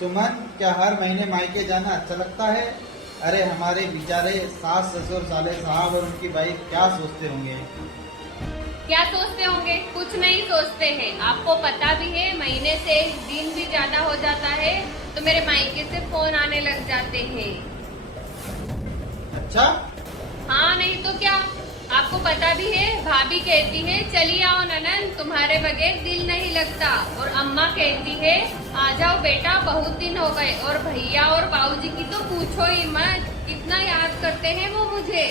सुमन, क्या हर महीने मायके जाना अच्छा लगता है? अरे हमारे बेचारे सास ससुर साले साहब और उनकी वाइफ क्या सोचते होंगे। क्या सोचते होंगे? कुछ नहीं सोचते हैं। आपको पता भी है, महीने से एक दिन भी ज्यादा हो जाता है तो मेरे मायके से फोन आने लग जाते हैं। अच्छा, हाँ, नहीं तो क्या। आपको पता भी है, भाभी कहती है चली आओ ननद, तुम्हारे बगैर दिल नहीं लगता। और अम्मा कहती है आ जाओ बेटा, बहुत दिन हो गए। और भैया और बाबूजी की तो पूछो ही मत, कितना याद करते हैं वो मुझे।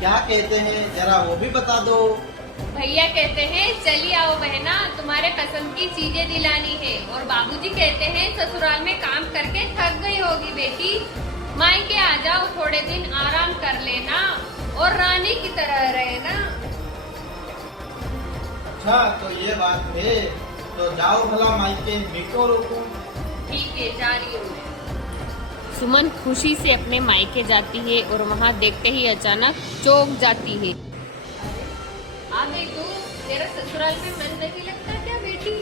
क्या कहते हैं जरा वो भी बता दो। भैया कहते हैं चली आओ बहना, तुम्हारे पसंद की चीजें दिलानी है। और बाबूजी कहते हैं ससुराल में काम करके थक गई होगी बेटी, मायके आ जाओ, थोड़े दिन आराम कर लेना और रानी की तरह रहना। अच्छा, तो ये बात है, तो जाओ भला मायके, मैं क्यों रोकूं? ठीक है, जा रही हूँ मैं। सुमन खुशी से अपने मायके जाती है और वहाँ देखते ही अचानक चौंक जाती है। आ गई तू? तेरा ससुराल में मन नहीं लगता क्या बेटी?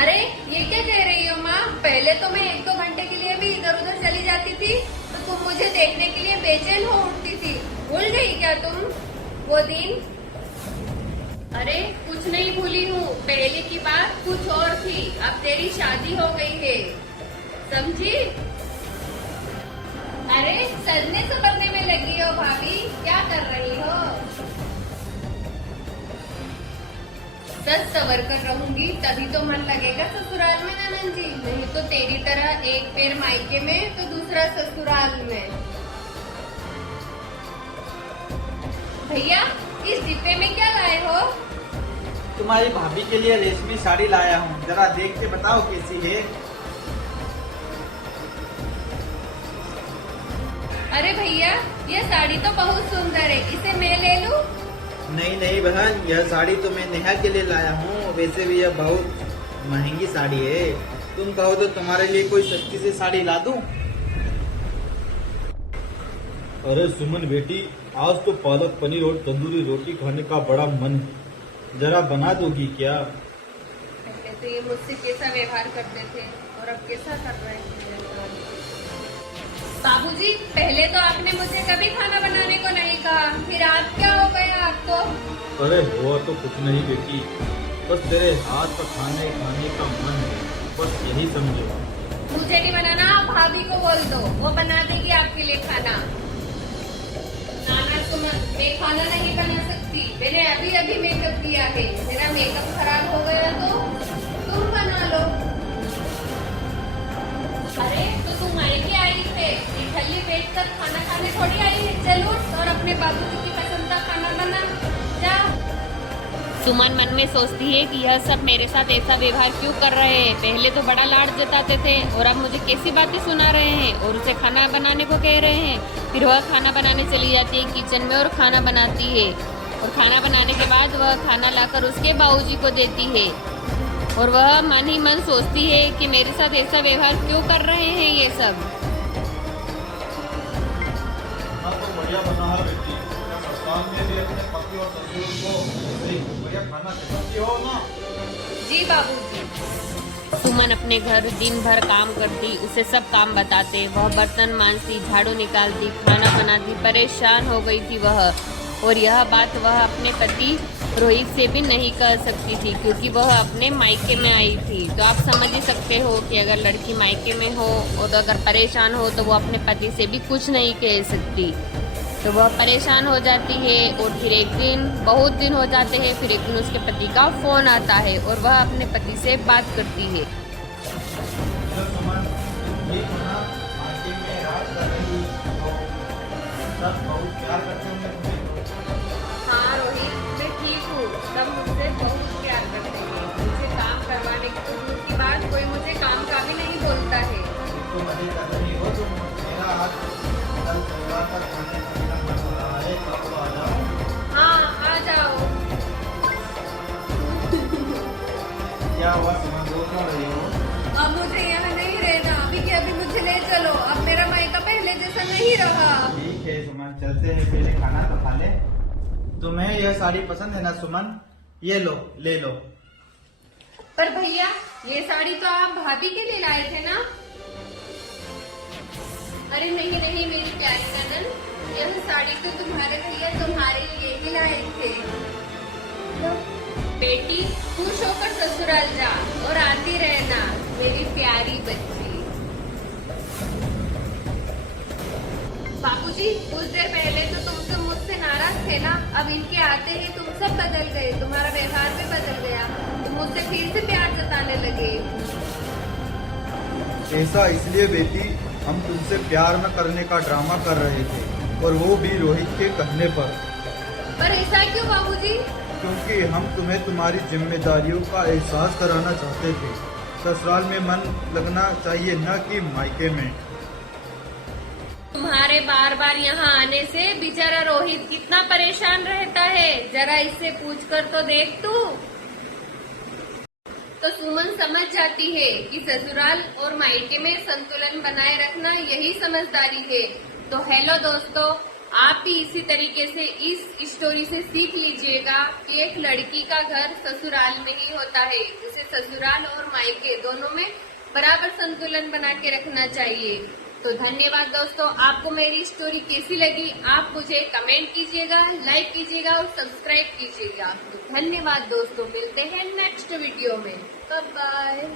अरे ये क्या कह रही हो माँ? पहले तो मैं 1-2 घंटे के लिए भी इधर उधर चली जाती थी तो तुम मुझे देखने के लिए बेचैन हो उठती थी। भूल गई क्या तुम वो दिन? अरे कुछ नहीं भूली हूँ, पहले की बात कुछ और थी, अब तेरी शादी हो गई है, समझी? अरे सजने संवरने में लगी हो भाभी, क्या कर रही हो? सच सवर कर रहूंगी तभी तो मन लगेगा ससुराल में ननद जी, नहीं तो तेरी तरह एक पैर मायके में तो दूसरा ससुराल में। भैया, इस डिब्बे में क्या लाए हो? तुम्हारी भाभी के लिए रेशमी साड़ी लाया हूँ, जरा देख के बताओ कैसी है। अरे भैया, यह साड़ी तो बहुत सुंदर है, इसे मैं ले लूं? नहीं नहीं बहन, यह साड़ी तो मैं नेहा के लिए लाया हूँ, वैसे भी यह बहुत महंगी साड़ी है। तुम कहो तो तुम्हारे लिए कोई सस्ती सी साड़ी ला दूं? अरे सुमन बेटी, आज तो पालक पनीर और तंदूरी रोटी खाने का बड़ा मन है, जरा बना दोगी क्या? पहले तो ये मुझसे कैसा व्यवहार करते थे और अब कैसा कर रहे हैं। बाबूजी, पहले तो आपने मुझे कभी खाना बनाने को नहीं कहा, फिर आज क्या हो गया आपको? अरे हुआ तो कुछ नहीं बेटी, बस तेरे हाथ का खाने का मन है, बस यही समझो। मुझे नहीं बनाना, आप भाभी को बोल दो, वो बना देगी आपके लिए खाना। नाना सुमन, मैं खाना नहीं बना सकती, मैंने अभी अभी मेकअप किया है, मेरा मेकअप खराब हो गया तो तुम बना लो। अरे तो तुम आएगी आई थे, ठल्ली बैठ कर खाना खाने थोड़ी आई है, चलो और अपने बाबूजी की पसंद का खाना बना जा। सुमन मन में सोचती है कि यह सब मेरे साथ ऐसा व्यवहार क्यों कर रहे हैं, पहले तो बड़ा लाड जताते थे और अब मुझे कैसी बातें सुना रहे हैं और उसे खाना बनाने को कह रहे हैं। फिर वह खाना बनाने चली जाती है किचन में और खाना बनाती है, और खाना बनाने के बाद वह खाना लाकर उसके बाबूजी को देती है और वह मन ही मन सोचती है कि मेरे साथ ऐसा व्यवहार क्यों कर रहे हैं ये सब। खाना तो बढ़िया बना है बेटी, ससुराल में भी अपने पति और ससुर को बढ़िया खाना खिलाती हो ना? जी बाबूजी। सुमन अपने घर दिन भर काम करती, उसे सब काम बताते, वह बर्तन मांजती, झाड़ू निकालती, खाना बनाती, परेशान हो गई थी वह। और यह बात वह अपने पति रोहित से भी नहीं कह सकती थी क्योंकि वह अपने मायके में आई थी। तो आप समझ ही सकते हो कि अगर लड़की मायके में हो और अगर परेशान हो तो वो अपने पति से भी कुछ नहीं कह सकती, तो वह परेशान हो जाती है। और फिर एक दिन, बहुत दिन हो जाते हैं, फिर एक दिन उसके पति का फोन आता है और वह अपने पति से बात करती है। तो सुमन, ये खाना मायके में रात कर रही हो, सब बहुत प्यार करते होंगे तुम्हें। हाँ रोहित, मैं ठीक हूँ, सब मुझसे बहुत प्यार करते हैं, मुझे काम करवाने की तो दूर की बात, कोई मुझे काम का भी नहीं बोलता है। तो मजे कर रही हो तुम, मेरा आज कल परिवार पर खाने का मेरा मन हो रहा है, कब तो आ जाओ। हाँ आ जाओ। क्या हुआ सुमन, रो क्यों रही हो? अब मुझे यहाँ नहीं रहना, अभी के अभी मुझे ले चलो, अब मेरा मायका पहले जैसा नहीं रहा। ठीक है सुमन, चलते हैं, पहले खाना तो खा ले। तुम्हें यह साड़ी पसंद है ना सुमन? ये लो, ले लो। पर भैया ये साड़ी तो आप भाभी के लिए लाए थे ना? अरे नहीं नहीं मेरी प्यारी कनन, यह साड़ी तो तुम्हारे भैया तुम्हारे लिए ही लाए थे। बेटी खुश होकर ससुराल जा और आती रहना मेरी प्यारी बच्ची। बाबूजी कुछ देर पहले तो तुम तो मुझसे नाराज थे ना, अब इनके आते ही तुम सब बदल गए, तुम्हारा व्यवहार भी बदल गया, तुम मुझसे फिर से प्यार जताने लगे। ऐसा इसलिए बेटी, हम तुमसे प्यार न करने का ड्रामा कर रहे थे, और वो भी रोहित के कहने पर ऐसा क्यों बाबूजी? क्योंकि हम तुम्हें तुम्हारी जिम्मेदारियों का एहसास कराना चाहते थे। ससुराल में मन लगना चाहिए, न कि मायके में। तुम्हारे बार बार यहाँ आने से बेचारा रोहित कितना परेशान रहता है, जरा इससे पूछकर तो देख तू। तो सुमन समझ जाती है कि ससुराल और मायके में संतुलन बनाए रखना यही समझदारी है। तो हेलो दोस्तों, आप भी इसी तरीके से इस स्टोरी से सीख लीजिएगा कि एक लड़की का घर ससुराल में ही होता है, उसे ससुराल और मायके दोनों में बराबर संतुलन बना के रखना चाहिए। तो धन्यवाद दोस्तों, आपको मेरी स्टोरी कैसी लगी आप मुझे कमेंट कीजिएगा, लाइक कीजिएगा और सब्सक्राइब कीजिएगा। तो धन्यवाद दोस्तों, मिलते हैं नेक्स्ट वीडियो में। Bye bye.